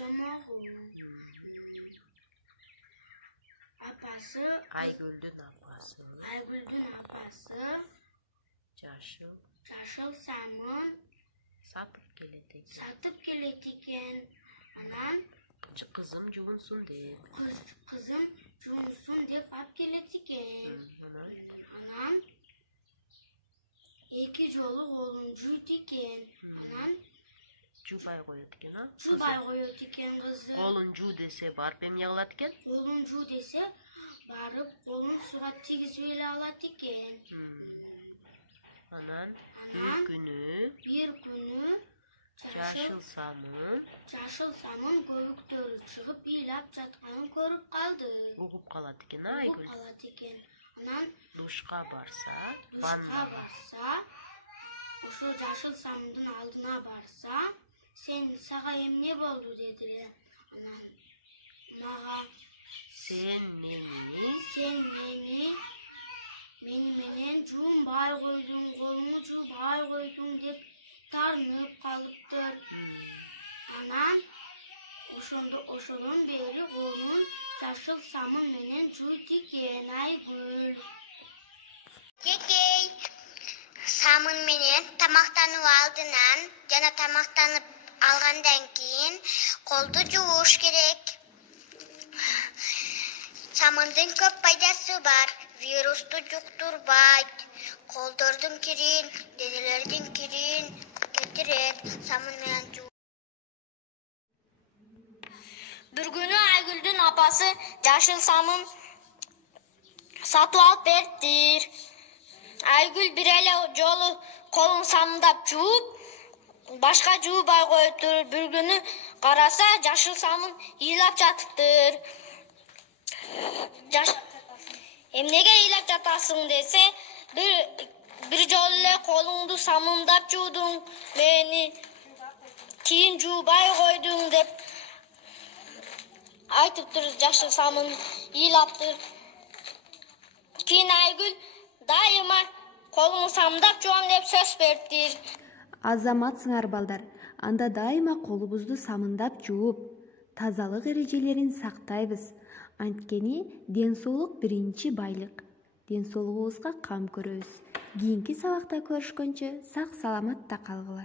жамағу. Апасы. Айгүлдүн апасы. Айгүлдүн апасы. Жашыл самын. Сатып келет экен. Анан Kızım juğunsun deyip. Kızım juğunsun deyip ap kelет экен. Анан эки жолу колун жуйт экен. Анан Жубай коет экен, а? Жубай коет экен кызы. Колун жуу десе барып эме кылат экен? Колун жуу десе барып колун сууга тийгизип эле алат экен. Анан бир күнү Жашыл самын көбүктөрү чыгып ыйлап жатканын көрүп калды. Угуп калат экен, Айгүл. Анан душка барса, ошо жашыл самындын алдына барса, сага эмне болду дедиле. Анан мага сен мени менен жуунбай койдуң, колуңу жуубай койдуң деп тарынып калыптыр. Анан ошодон бери колун жашыл самын менен жуйт экен Айгүл. Кекей самын менен тамактануу алдынан жана тамактанып алгандан кийин колду жууш керек. Самындын көп пайдасы бар. Вирусту жуктурбайт, колдордун кирин, денелердин кирин кетирет. Самын менен жуу. Bir günü Aygül'dün apası жашыл самын сатып алып бердир. Aygül bir ele жолу колун самындап жууп, башка жуубай коюптур. Bir günü караса жашыл самын ыйлап жатыптыр. Эмнеге ыйлап жатасың десе, bir жолу эле колуңду самындап жуудуң, мени кийин жуубай койдуң деп айтыптыр. Жашыл самын ыйлаптыр. Кийин Айгүл дайыма колуңду самындап жуам деп сөз бериптир. Азаматсыңар балдар, анда дайыма колубузду самындап жууп, тазалык эрежелерин сактайбыз. Анткени ден соолук биринчи байлык. Ден соолугубузга кам көрөбүз. Кийинки сабакта көрүшкөнчө сак саламатта калгыла.